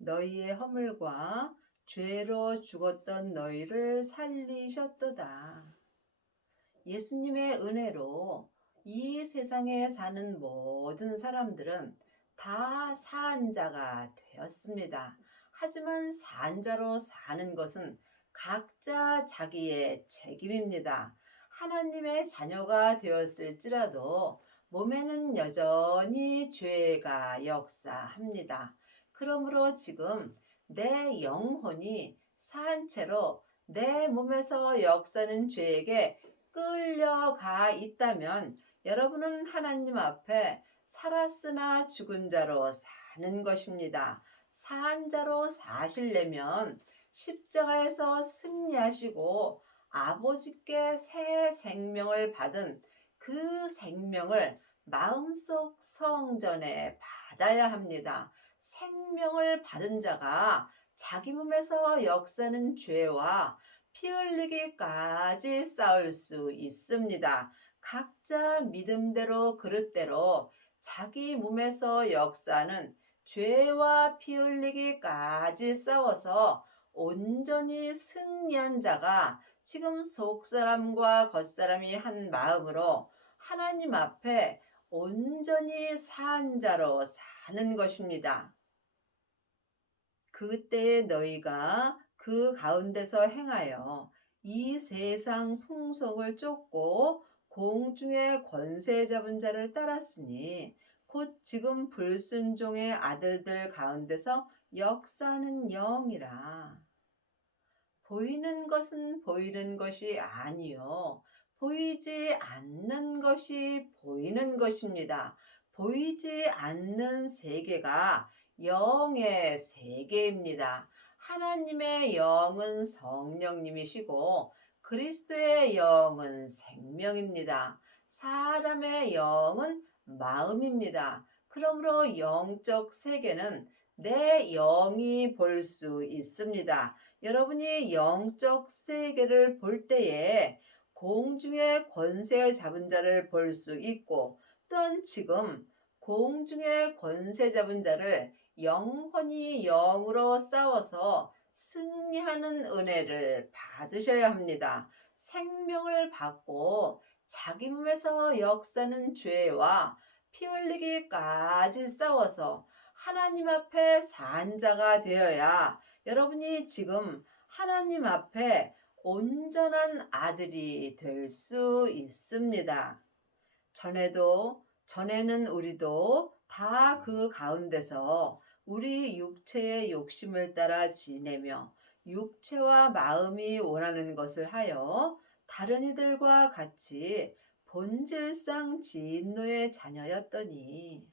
너희의 허물과 죄로 죽었던 너희를 살리셨도다. 예수님의 은혜로 이 세상에 사는 모든 사람들은 다 사한자가 되었습니다. 하지만 사한자로 사는 것은 각자 자기의 책임입니다. 하나님의 자녀가 되었을지라도 몸에는 여전히 죄가 역사합니다. 그러므로 지금 내 영혼이 사한 채로 내 몸에서 역사는 죄에게 끌려가 있다면 여러분은 하나님 앞에 살았으나 죽은 자로 사는 것입니다. 사한 자로 사시려면 십자가에서 승리하시고 아버지께 새 생명을 받은 그 생명을 마음속 성전에 받아야 합니다. 생명을 받은 자가 자기 몸에서 역사는 죄와 피 흘리기까지 싸울 수 있습니다. 각자 믿음대로 그릇대로 자기 몸에서 역사는 죄와 피 흘리기까지 싸워서 온전히 승리한 자가 지금 속사람과 겉사람이 한 마음으로 하나님 앞에 온전히 산 자로 사는 것입니다. 그때에 너희가 그 가운데서 행하여 이 세상 풍속을 쫓고 공중의 권세 잡은 자를 따랐으니 곧 지금 불순종의 아들들 가운데서 역사하는 영이라. 보이는 것은 보이는 것이 아니요 보이지 않는 것이 보이는 것입니다. 보이지 않는 세계가 영의 세계입니다. 하나님의 영은 성령님이시고 그리스도의 영은 생명입니다. 사람의 영은 마음입니다. 그러므로 영적 세계는 내 영이 볼 수 있습니다. 여러분이 영적 세계를 볼 때에 공중의 권세 잡은 자를 볼 수 있고 또한 지금 공중의 권세 잡은 자를 영혼이 영으로 싸워서 승리하는 은혜를 받으셔야 합니다. 생명을 받고 자기 몸에서 역사는 죄와 피 흘리기까지 싸워서 하나님 앞에 산 자가 되어야 여러분이 지금 하나님 앞에 온전한 아들이 될 수 있습니다. 전에는 우리도 다 그 가운데서 우리 육체의 욕심을 따라 지내며 육체와 마음이 원하는 것을 하여 다른 이들과 같이 본질상 진노의 자녀였더니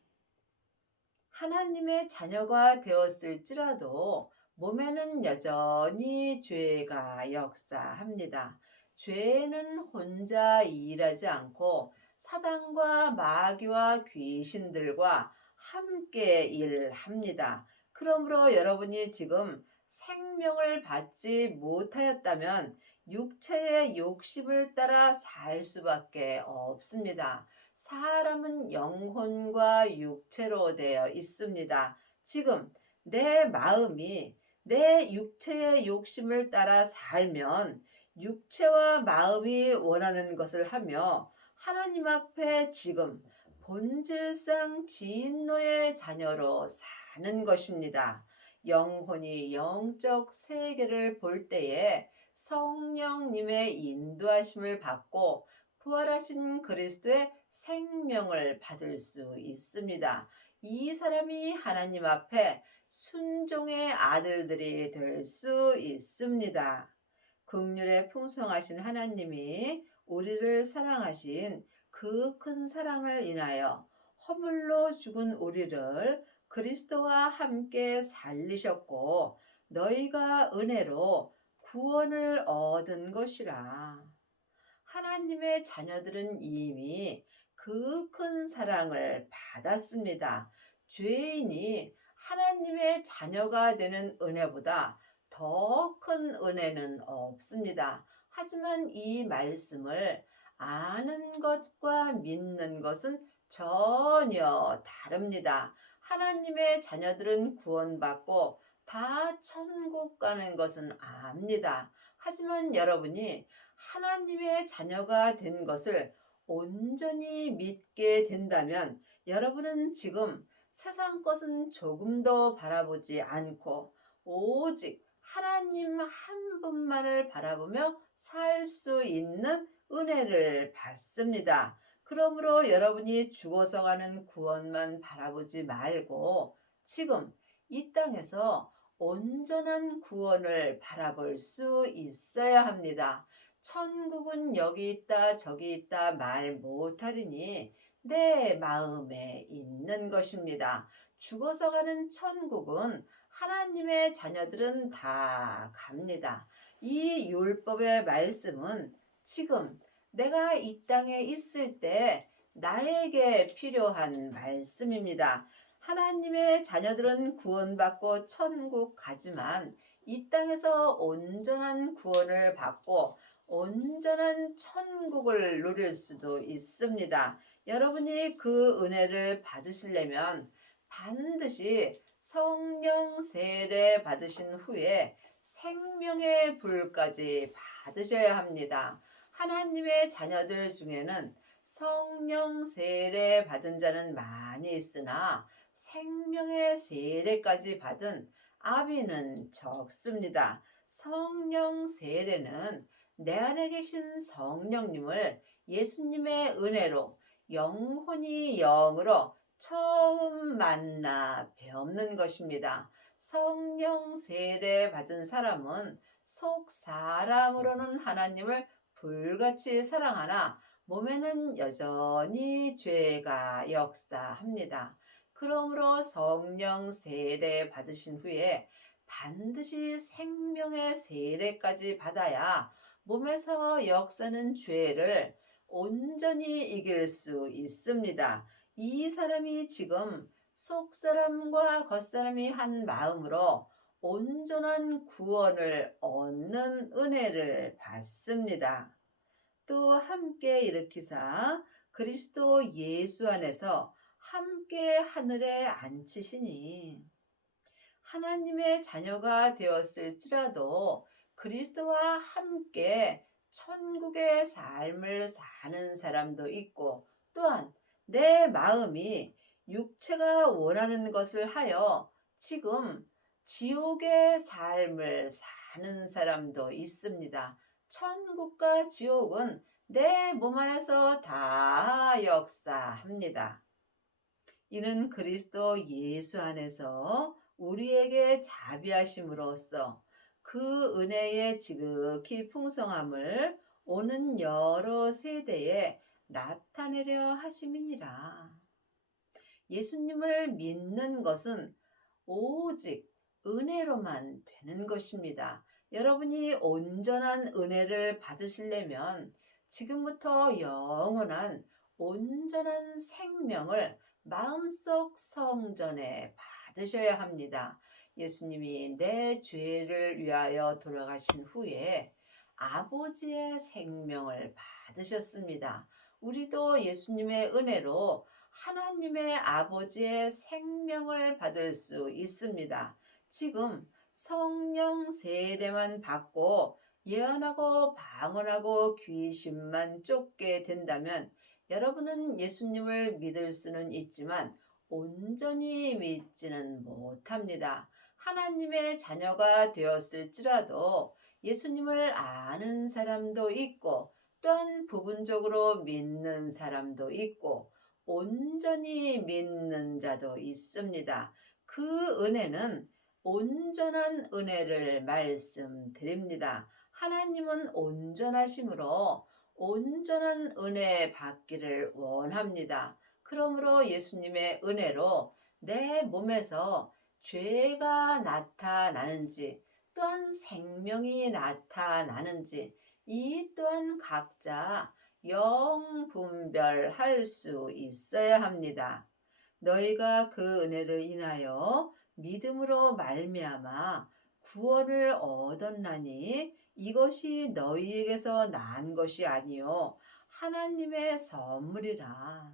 하나님의 자녀가 되었을지라도 몸에는 여전히 죄가 역사합니다. 죄는 혼자 일하지 않고 사단과 마귀와 귀신들과 함께 일합니다. 그러므로 여러분이 지금 생명을 받지 못하였다면 육체의 욕심을 따라 살 수밖에 없습니다. 사람은 영혼과 육체로 되어 있습니다. 지금 내 마음이 내 육체의 욕심을 따라 살면 육체와 마음이 원하는 것을 하며 하나님 앞에 지금 본질상 진노의 자녀로 사는 것입니다. 영혼이 영적 세계를 볼 때에 성령님의 인도하심을 받고 부활하신 그리스도의 생명을 받을 수 있습니다. 이 사람이 하나님 앞에 순종의 아들들이 될 수 있습니다. 긍휼에 풍성하신 하나님이 우리를 사랑하신 그 큰 사랑을 인하여 허물로 죽은 우리를 그리스도와 함께 살리셨고 너희가 은혜로 구원을 얻은 것이라. 하나님의 자녀들은 이미 그 큰 사랑을 받았습니다. 죄인이 하나님의 자녀가 되는 은혜보다 더 큰 은혜는 없습니다. 하지만 이 말씀을 아는 것과 믿는 것은 전혀 다릅니다. 하나님의 자녀들은 구원받고 다 천국 가는 것은 압니다. 하지만 여러분이 하나님의 자녀가 된 것을 온전히 믿게 된다면 여러분은 지금 세상 것은 조금도 바라보지 않고 오직 하나님 한 분만을 바라보며 살 수 있는 은혜를 받습니다. 그러므로 여러분이 죽어서 가는 구원만 바라보지 말고 지금 이 땅에서 온전한 구원을 바라볼 수 있어야 합니다. 천국은 여기 있다 저기 있다 말 못하리니 내 마음에 있는 것입니다. 죽어서 가는 천국은 하나님의 자녀들은 다 갑니다. 이 율법의 말씀은 지금 내가 이 땅에 있을 때 나에게 필요한 말씀입니다. 하나님의 자녀들은 구원받고 천국 가지만 이 땅에서 온전한 구원을 받고 온전한 천국을 누릴 수도 있습니다. 여러분이 그 은혜를 받으시려면 반드시 성령 세례 받으신 후에 생명의 불까지 받으셔야 합니다. 하나님의 자녀들 중에는 성령 세례 받은 자는 많이 있으나 생명의 세례까지 받은 아비는 적습니다. 성령 세례는 내 안에 계신 성령님을 예수님의 은혜로 영혼이 영으로 처음 만나 배우는 것입니다. 성령 세례 받은 사람은 속 사람으로는 하나님을 불같이 사랑하나 몸에는 여전히 죄가 역사합니다. 그러므로 성령 세례 받으신 후에 반드시 생명의 세례까지 받아야 몸에서 역사는 죄를 온전히 이길 수 있습니다. 이 사람이 지금 속사람과 겉사람이 한 마음으로 온전한 구원을 얻는 은혜를 받습니다. 또 함께 일으키사 그리스도 예수 안에서 함께 하늘에 앉히시니 하나님의 자녀가 되었을지라도 그리스도와 함께 천국의 삶을 사는 사람도 있고 또한 내 마음이 육체가 원하는 것을 하여 지금 지옥의 삶을 사는 사람도 있습니다. 천국과 지옥은 내 몸 안에서 다 역사합니다. 이는 그리스도 예수 안에서 우리에게 자비하심으로써 그 은혜의 지극히 풍성함을 오는 여러 세대에 나타내려 하심이니라. 예수님을 믿는 것은 오직 은혜로만 되는 것입니다. 여러분이 온전한 은혜를 받으시려면 지금부터 영원한 온전한 생명을 마음속 성전에 받으셔야 합니다. 예수님이 내 죄를 위하여 돌아가신 후에 아버지의 생명을 받으셨습니다. 우리도 예수님의 은혜로 하나님의 아버지의 생명을 받을 수 있습니다. 지금 성령 세례만 받고 예언하고 방언하고 귀신만 쫓게 된다면 여러분은 예수님을 믿을 수는 있지만 온전히 믿지는 못합니다. 하나님의 자녀가 되었을지라도 예수님을 아는 사람도 있고 또한 부분적으로 믿는 사람도 있고 온전히 믿는 자도 있습니다. 그 은혜는 온전한 은혜를 말씀드립니다. 하나님은 온전하심으로 온전한 은혜 받기를 원합니다. 그러므로 예수님의 은혜로 내 몸에서 죄가 나타나는지 또한 생명이 나타나는지 이 또한 각자 영분별할 수 있어야 합니다. 너희가 그 은혜를 인하여 믿음으로 말미암아 구원을 얻었나니 이것이 너희에게서 난 것이 아니요 하나님의 선물이라.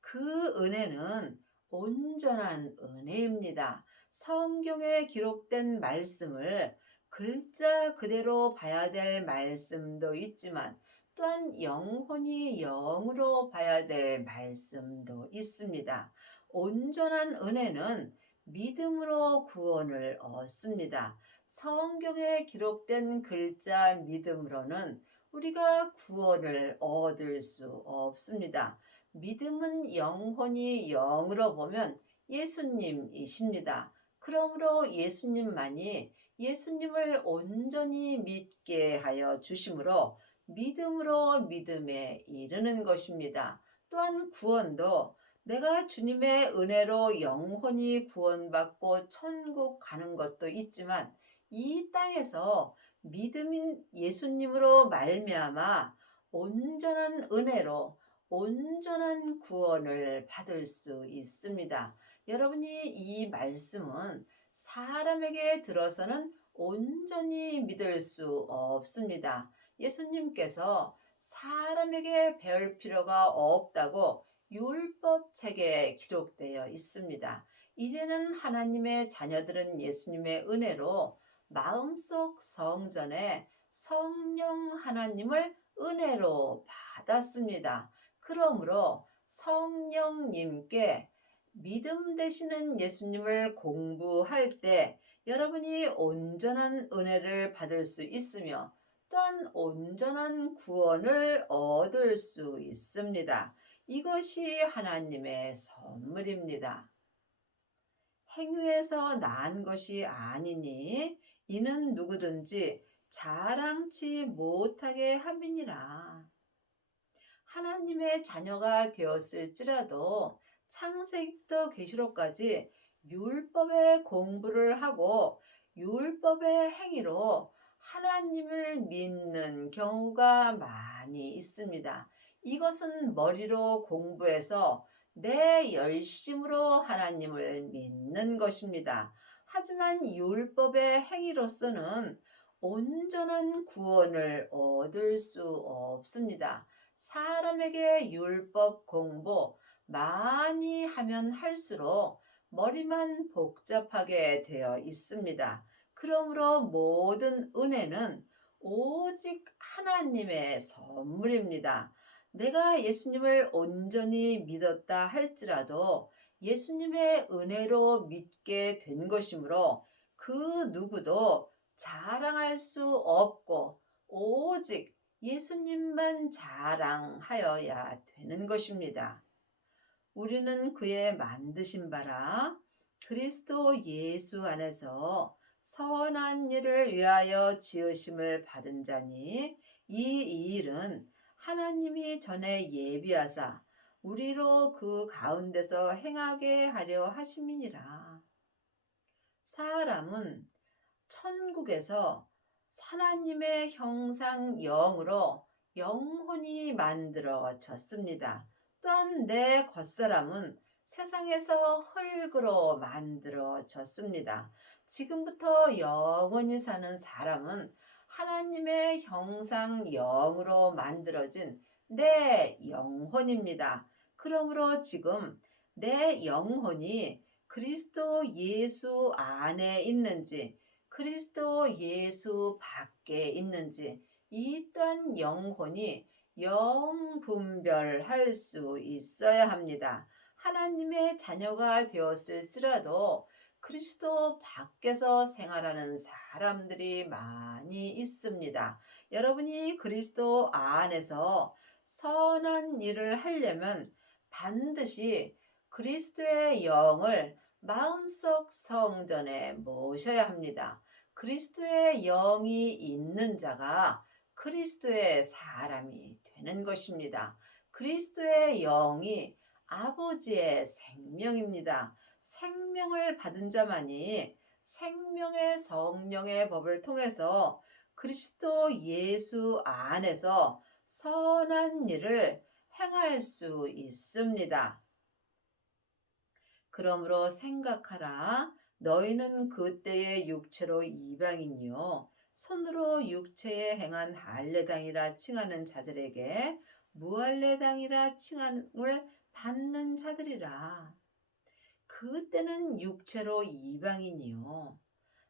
그 은혜는 온전한 은혜입니다. 성경에 기록된 말씀을 글자 그대로 봐야 될 말씀도 있지만 또한 영혼이 영으로 봐야 될 말씀도 있습니다. 온전한 은혜는 믿음으로 구원을 얻습니다. 성경에 기록된 글자 믿음으로는 우리가 구원을 얻을 수 없습니다. 믿음은 영혼이 영으로 보면 예수님이십니다. 그러므로 예수님만이 예수님을 온전히 믿게 하여 주심으로 믿음으로 믿음에 이르는 것입니다. 또한 구원도 내가 주님의 은혜로 영혼이 구원받고 천국 가는 것도 있지만 이 땅에서 믿음인 예수님으로 말미암아 온전한 은혜로 온전한 구원을 받을 수 있습니다. 여러분이 이 말씀은 사람에게 들어서는 온전히 믿을 수 없습니다. 예수님께서 사람에게 배울 필요가 없다고 율법책에 기록되어 있습니다. 이제는 하나님의 자녀들은 예수님의 은혜로 마음속 성전에 성령 하나님을 은혜로 받았습니다. 그러므로 성령님께 믿음 되시는 예수님을 공부할 때 여러분이 온전한 은혜를 받을 수 있으며 또한 온전한 구원을 얻을 수 있습니다. 이것이 하나님의 선물입니다. 행위에서 난 것이 아니니 이는 누구든지 자랑치 못하게 함이니라. 하나님의 자녀가 되었을지라도 창세기부터 계시록까지 율법의 공부를 하고 율법의 행위로 하나님을 믿는 경우가 많이 있습니다. 이것은 머리로 공부해서 내 열심으로 하나님을 믿는 것입니다. 하지만 율법의 행위로서는 온전한 구원을 얻을 수 없습니다. 사람에게 율법 공부 많이 하면 할수록 머리만 복잡하게 되어 있습니다. 그러므로 모든 은혜는 오직 하나님의 선물입니다. 내가 예수님을 온전히 믿었다 할지라도 예수님의 은혜로 믿게 된 것이므로 그 누구도 자랑할 수 없고 오직 예수님만 자랑하여야 되는 것입니다. 우리는 그의 만드신 바라 그리스도 예수 안에서 선한 일을 위하여 지으심을 받은 자니 이 일은 하나님이 전에 예비하사 우리로 그 가운데서 행하게 하려 하심이니라. 사람은 천국에서 하나님의 형상 영으로 영혼이 만들어졌습니다. 또한 내 겉사람은 세상에서 흙으로 만들어졌습니다. 지금부터 영원히 사는 사람은 하나님의 형상 영으로 만들어진 내 영혼입니다. 그러므로 지금 내 영혼이 그리스도 예수 안에 있는지 그리스도 예수 밖에 있는지 이 또한 영혼이 영분별할 수 있어야 합니다. 하나님의 자녀가 되었을지라도 그리스도 밖에서 생활하는 사람들이 많이 있습니다. 여러분이 그리스도 안에서 선한 일을 하려면 반드시 그리스도의 영을 마음속 성전에 모셔야 합니다. 그리스도의 영이 있는 자가 그리스도의 사람이 되는 것입니다. 그리스도의 영이 아버지의 생명입니다. 생명을 받은 자만이 생명의 성령의 법을 통해서 그리스도 예수 안에서 선한 일을 행할 수 있습니다. 그러므로 생각하라. 너희는 그때의 육체로 이방인이요 손으로 육체에 행한 할례당이라 칭하는 자들에게 무할례당이라 칭함을 받는 자들이라. 그때는 육체로 이방인이요.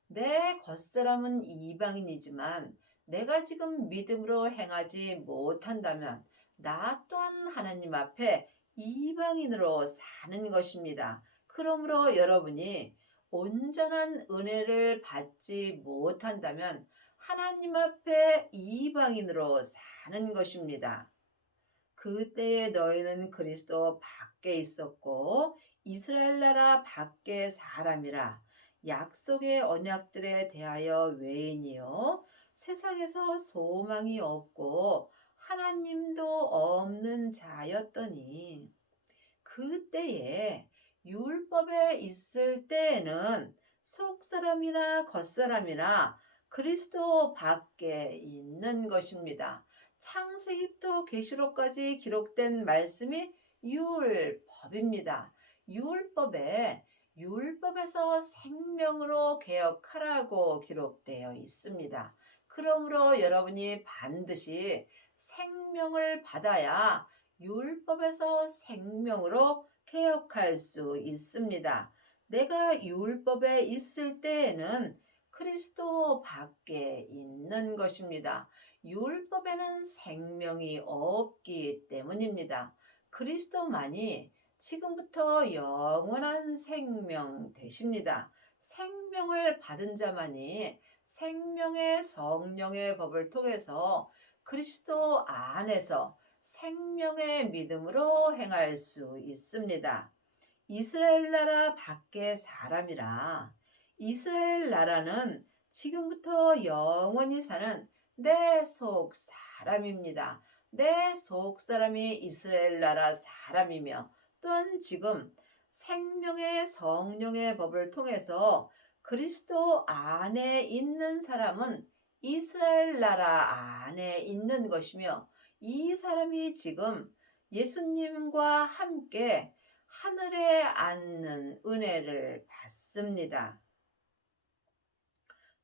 내 겉사람은 이방인이지만 내가 지금 믿음으로 행하지 못한다면 나 또한 하나님 앞에 이방인으로 사는 것입니다. 그러므로 여러분이 온전한 은혜를 받지 못한다면 하나님 앞에 이방인으로 사는 것입니다. 그때에 너희는 그리스도 밖에 있었고 이스라엘 나라 밖의 사람이라 약속의 언약들에 대하여 외인이요 세상에서 소망이 없고 하나님도 없는 자였더니 그때에 율법에 있을 때에는 속사람이나 겉사람이나 그리스도 밖에 있는 것입니다. 창세기부터 계시록까지 기록된 말씀이 율법입니다. 율법에서 생명으로 개혁하라고 기록되어 있습니다. 그러므로 여러분이 반드시 생명을 받아야 율법에서 생명으로 개혁할 수 있습니다. 내가 율법에 있을 때에는 그리스도 밖에 있는 것입니다. 율법에는 생명이 없기 때문입니다. 그리스도만이 지금부터 영원한 생명 되십니다. 생명을 받은 자만이 생명의 성령의 법을 통해서 그리스도 안에서 생명의 믿음으로 행할 수 있습니다. 이스라엘 나라 밖의 사람이라 이스라엘 나라는 지금부터 영원히 사는 내 속 사람입니다. 내 속 사람이 이스라엘 나라 사람이며 또한 지금 생명의 성령의 법을 통해서 그리스도 안에 있는 사람은 이스라엘 나라 안에 있는 것이며 이 사람이 지금 예수님과 함께 하늘에 앉는 은혜를 받습니다.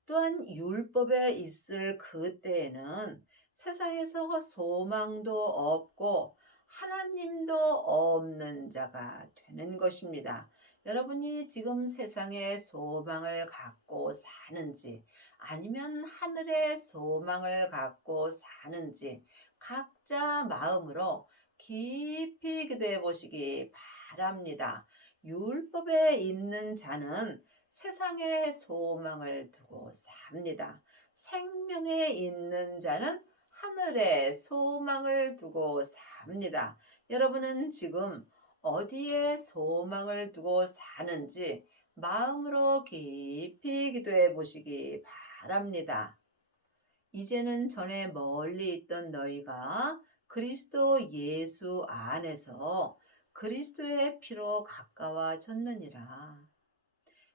또한 율법에 있을 그때에는 세상에서 소망도 없고 하나님도 없는 자가 되는 것입니다. 여러분이 지금 세상에 소망을 갖고 사는지 아니면 하늘의 소망을 갖고 사는지 각자 마음으로 깊이 기도해 보시기 바랍니다. 율법에 있는 자는 세상에 소망을 두고 삽니다. 생명에 있는 자는 하늘에 소망을 두고 삽니다. 여러분은 지금 어디에 소망을 두고 사는지 마음으로 깊이 기도해 보시기 바랍니다. 이제는 전에 멀리 있던 너희가 그리스도 예수 안에서 그리스도의 피로 가까워졌느니라.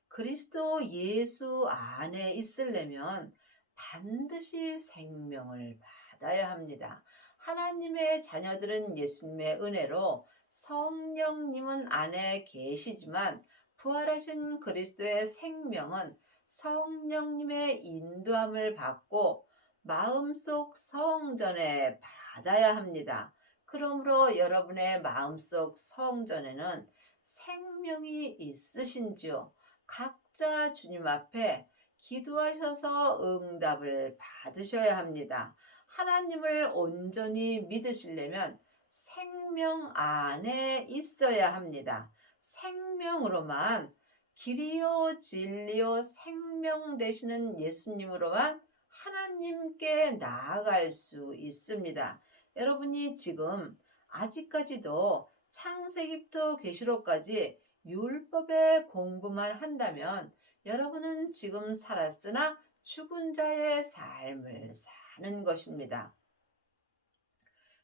그리스도 예수 안에 있으려면 반드시 생명을 받아야 합니다. 하나님의 자녀들은 예수님의 은혜로 성령님은 안에 계시지만 부활하신 그리스도의 생명은 성령님의 인도함을 받고 마음속 성전에 받아야 합니다. 그러므로 여러분의 마음속 성전에는 생명이 있으신지요? 각자 주님 앞에 기도하셔서 응답을 받으셔야 합니다. 하나님을 온전히 믿으시려면 생명 안에 있어야 합니다. 생명으로만 길이요 진리요 생명 되시는 예수님으로만 하나님께 나아갈 수 있습니다. 여러분이 지금 아직까지도 창세기부터 계시록까지 율법의 공부만 한다면 여러분은 지금 살았으나 죽은 자의 삶을 사는 것입니다.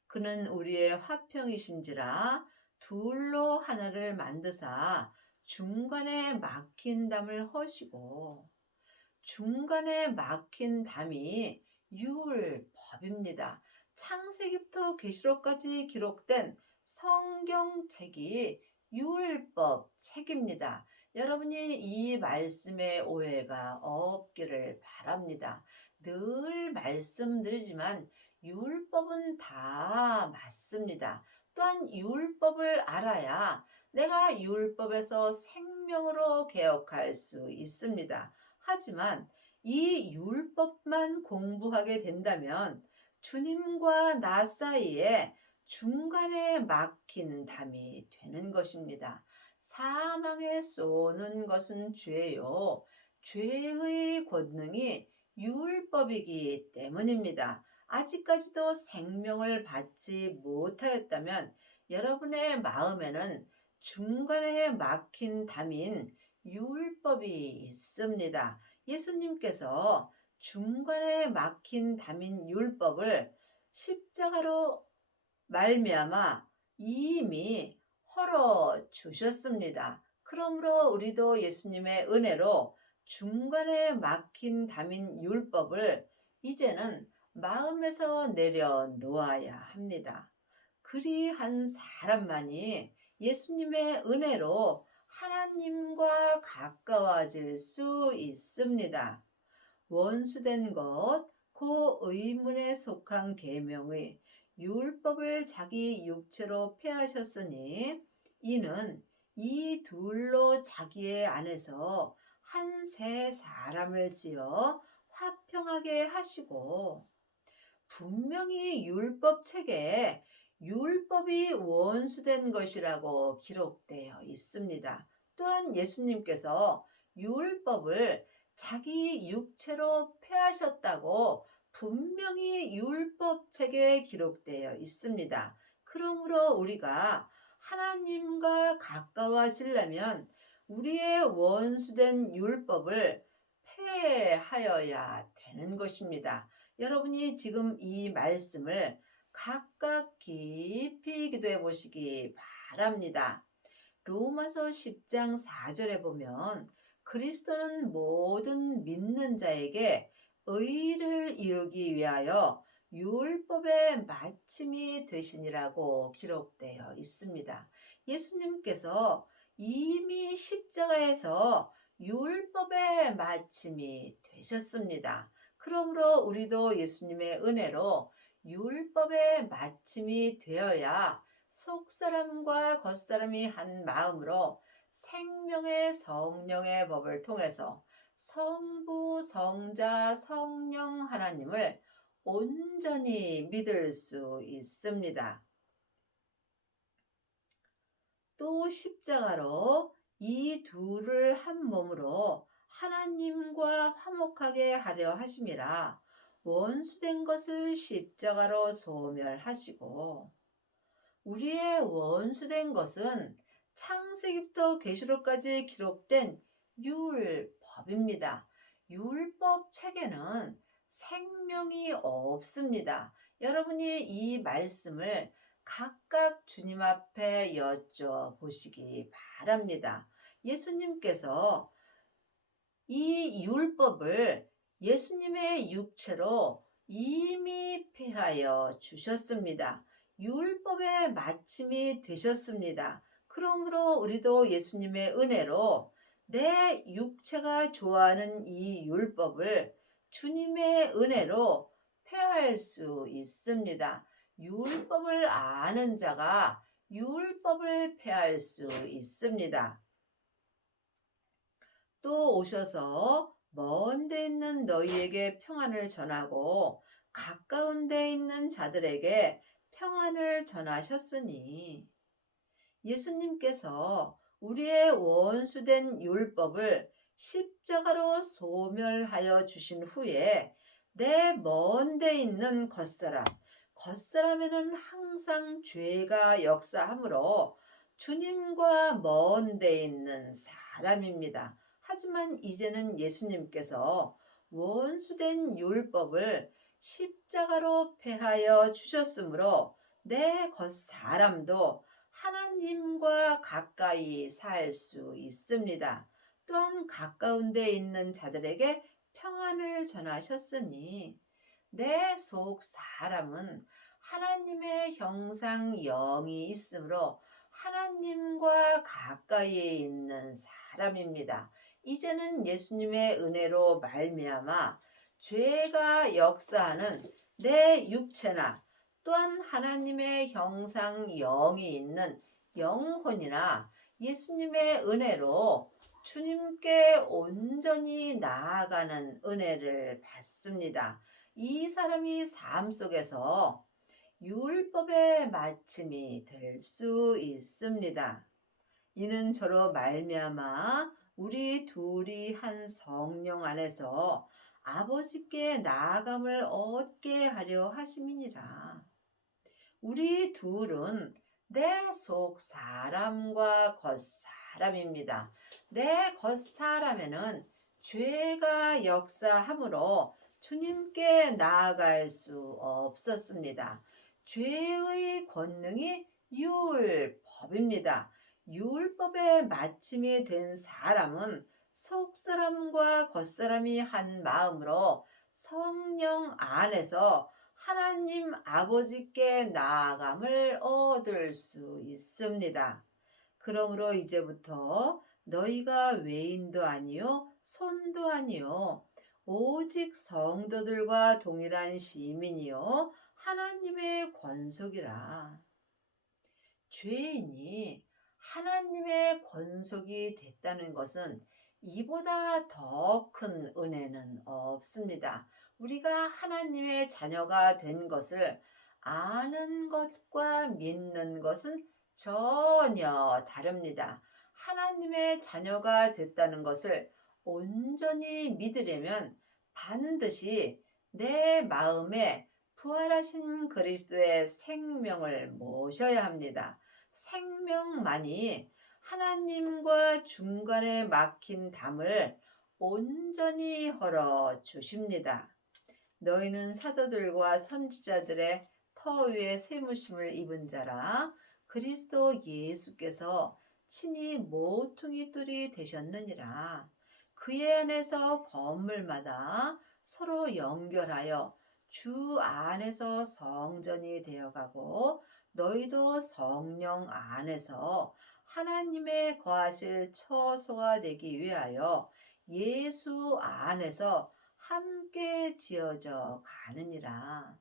그는 우리의 화평이신지라 둘로 하나를 만드사 중간에 막힌 담을 허시고 중간에 막힌 담이 율법입니다. 창세기부터 계시록까지 기록된 성경책이 율법 책입니다. 여러분이 이 말씀에 오해가 없기를 바랍니다. 늘 말씀드리지만 율법은 다 맞습니다. 또한 율법을 알아야 내가 율법에서 생명으로 개혁할 수 있습니다. 하지만 이 율법만 공부하게 된다면 주님과 나 사이에 중간에 막힌 담이 되는 것입니다. 사망에 쏘는 것은 죄요. 죄의 권능이 율법이기 때문입니다. 아직까지도 생명을 받지 못하였다면 여러분의 마음에는 중간에 막힌 담인 율법이 있습니다. 예수님께서 중간에 막힌 담인 율법을 십자가로 말미암아 이미 헐어 주셨습니다. 그러므로 우리도 예수님의 은혜로 중간에 막힌 담인 율법을 이제는 마음에서 내려놓아야 합니다. 그리한 사람만이 예수님의 은혜로 하나님과 가까워질 수 있습니다. 원수된 것, 그 의문에 속한 계명의 율법을 자기 육체로 폐하셨으니 이는 이 둘로 자기의 안에서 한 새 사람을 지어 화평하게 하시고 분명히 율법 책에 율법이 원수된 것이라고 기록되어 있습니다. 또한 예수님께서 율법을 자기 육체로 폐하셨다고 분명히 율법 책에 기록되어 있습니다. 그러므로 우리가 하나님과 가까워지려면 우리의 원수된 율법을 폐하여야 되는 것입니다. 여러분이 지금 이 말씀을 각각 깊이 기도해 보시기 바랍니다. 로마서 10장 4절에 보면 그리스도는 모든 믿는 자에게 의를 이루기 위하여 율법의 마침이 되시니라고 기록되어 있습니다. 예수님께서 이미 십자가에서 율법의 마침이 되셨습니다. 그러므로 우리도 예수님의 은혜로 율법의 마침이 되어야 속사람과 겉사람이 한 마음으로 생명의 성령의 법을 통해서 성부, 성자, 성령 하나님을 온전히 믿을 수 있습니다. 또 십자가로 이 둘을 한 몸으로 하나님과 화목하게 하려 하심이라 원수된 것을 십자가로 소멸하시고 우리의 원수된 것은 창세기부터 계시록까지 기록된 율법입니다. 율법 책에는 생명이 없습니다. 여러분이 이 말씀을 각각 주님 앞에 여쭤보시기 바랍니다. 예수님께서 이 율법을 예수님의 육체로 이미 폐하여 주셨습니다. 율법의 마침이 되셨습니다. 그러므로 우리도 예수님의 은혜로 내 육체가 좋아하는 이 율법을 주님의 은혜로 폐할 수 있습니다. 율법을 아는 자가 율법을 폐할 수 있습니다. 또 오셔서 먼 데 있는 너희에게 평안을 전하고 가까운 데 있는 자들에게 평안을 전하셨으니 예수님께서 우리의 원수된 율법을 십자가로 소멸하여 주신 후에 내 먼 데 있는 겉사람에는 항상 죄가 역사하므로 주님과 먼 데 있는 사람입니다. 하지만 이제는 예수님께서 원수된 율법을 십자가로 폐하여 주셨으므로 내 겉사람도 하나님과 가까이 살 수 있습니다. 또한 가까운 데 있는 자들에게 평안을 전하셨으니 내 속 사람은 하나님의 형상 영이 있으므로 하나님과 가까이에 있는 사람입니다. 이제는 예수님의 은혜로 말미암아 죄가 역사하는 내 육체나 또한 하나님의 형상 영이 있는 영혼이나 예수님의 은혜로 주님께 온전히 나아가는 은혜를 받습니다. 이 사람이 삶 속에서 율법의 마침이 될 수 있습니다. 이는 저로 말미암아 우리 둘이 한 성령 안에서 아버지께 나아감을 얻게 하려 하심이니라. 우리 둘은 내 속 사람과 겉 사람입니다. 내 겉 사람에는 죄가 역사하므로 주님께 나아갈 수 없었습니다. 죄의 권능이 율법입니다. 율법의 마침이 된 사람은 속사람과 겉사람이 한 마음으로 성령 안에서 하나님 아버지께 나아감을 얻을 수 있습니다. 그러므로 이제부터 너희가 외인도 아니요 손도 아니요 오직 성도들과 동일한 시민이요 하나님의 권속이라. 죄인이 하나님의 권속이 됐다는 것은 이보다 더 큰 은혜는 없습니다. 우리가 하나님의 자녀가 된 것을 아는 것과 믿는 것은 전혀 다릅니다. 하나님의 자녀가 됐다는 것을 온전히 믿으려면 반드시 내 마음에 부활하신 그리스도의 생명을 모셔야 합니다. 생명만이 하나님과 중간에 막힌 담을 온전히 헐어 주십니다. 너희는 사도들과 선지자들의 터 위에 세무심을 입은 자라. 그리스도 예수께서 친히 모퉁이 돌이 되셨느니라. 그의 안에서 건물마다 서로 연결하여 주 안에서 성전이 되어가고 너희도 성령 안에서 하나님의 거하실 처소가 되기 위하여 예수 안에서 함께 지어져 가느니라.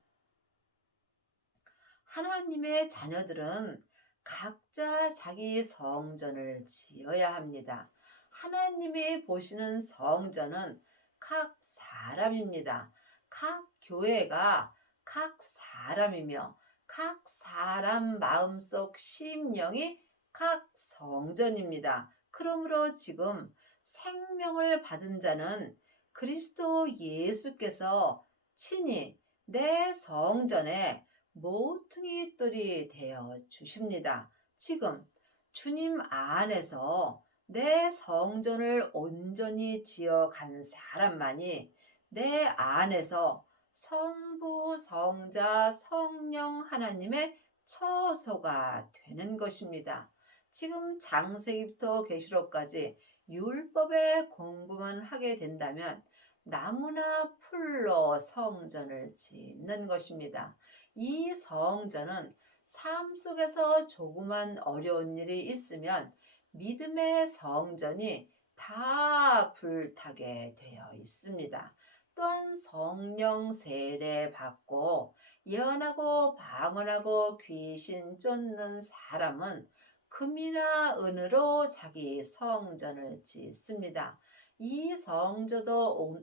하나님의 자녀들은 각자 자기 성전을 지어야 합니다. 하나님이 보시는 성전은 각 사람입니다. 각 교회가 각 사람이며 각 사람 마음속 심령이 각 성전입니다. 그러므로 지금 생명을 받은 자는 그리스도 예수께서 친히 내 성전에 모퉁이 돌이 되어 주십니다. 지금 주님 안에서 내 성전을 온전히 지어 간 사람만이 내 안에서 성부, 성자, 성령 하나님의 처소가 되는 것입니다. 지금 창세기부터 계시록까지 율법의 공부만 하게 된다면 나무나 풀로 성전을 짓는 것입니다. 이 성전은 삶 속에서 조그만 어려운 일이 있으면 믿음의 성전이 다 불타게 되어 있습니다. 또한 성령 세례 받고 예언하고 방언하고 귀신 쫓는 사람은 금이나 은으로 자기 성전을 짓습니다. 이 성전도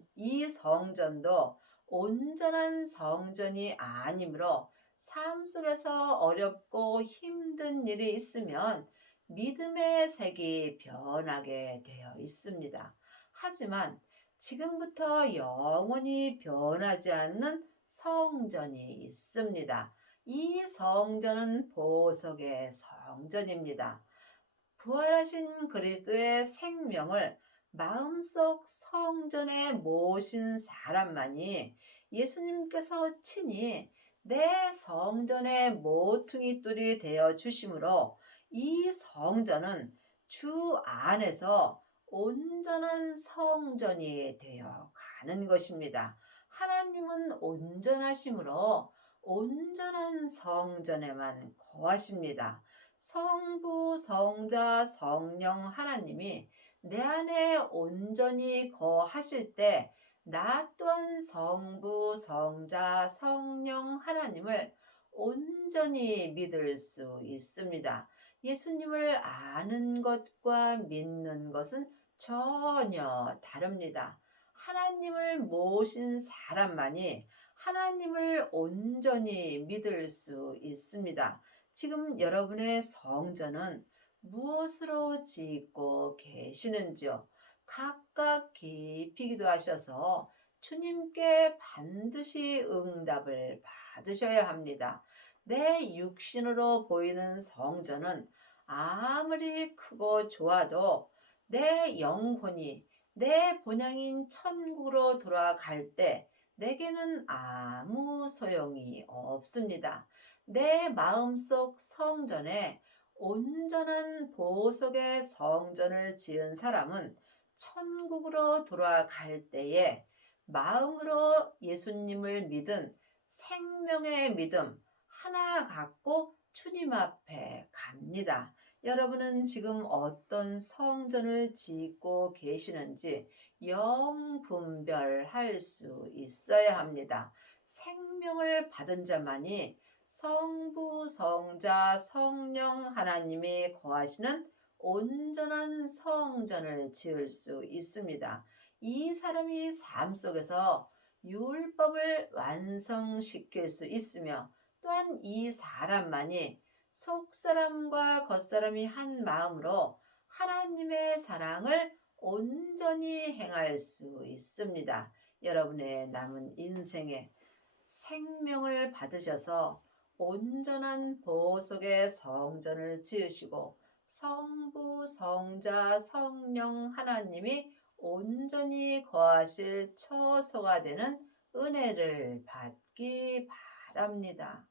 온전한 성전이 아니므로 삶 속에서 어렵고 힘든 일이 있으면 믿음의 색이 변하게 되어 있습니다. 하지만 지금부터 영원히 변하지 않는 성전이 있습니다. 이 성전은 보석의 성전입니다. 부활하신 그리스도의 생명을 마음속 성전에 모신 사람만이 예수님께서 친히 내 성전의 모퉁이 돌이 되어 주심으로 이 성전은 주 안에서 온전한 성전이 되어 가는 것입니다. 하나님은 온전하심으로 온전한 성전에만 거하십니다. 성부, 성자, 성령 하나님이 내 안에 온전히 거하실 때 나 또한 성부, 성자, 성령 하나님을 온전히 믿을 수 있습니다. 예수님을 아는 것과 믿는 것은 전혀 다릅니다. 하나님을 모신 사람만이 하나님을 온전히 믿을 수 있습니다. 지금 여러분의 성전은 무엇으로 짓고 계시는지요? 각각 깊이 기도하셔서 주님께 반드시 응답을 받으셔야 합니다. 내 육신으로 보이는 성전은 아무리 크고 좋아도 내 영혼이 내 본향인 천국으로 돌아갈 때 내게는 아무 소용이 없습니다. 내 마음속 성전에 온전한 보석의 성전을 지은 사람은 천국으로 돌아갈 때에 마음으로 예수님을 믿은 생명의 믿음 하나 갖고 주님 앞에 갑니다. 여러분은 지금 어떤 성전을 짓고 계시는지 영분별할 수 있어야 합니다. 생명을 받은 자만이 성부, 성자, 성령 하나님이 거하시는 온전한 성전을 지을 수 있습니다. 이 사람이 삶 속에서 율법을 완성시킬 수 있으며 또한 이 사람만이 속사람과 겉사람이 한 마음으로 하나님의 사랑을 온전히 행할 수 있습니다. 여러분의 남은 인생에 생명을 받으셔서 온전한 보석의 성전을 지으시고 성부, 성자, 성령 하나님이 온전히 거하실 처소가 되는 은혜를 받기 바랍니다.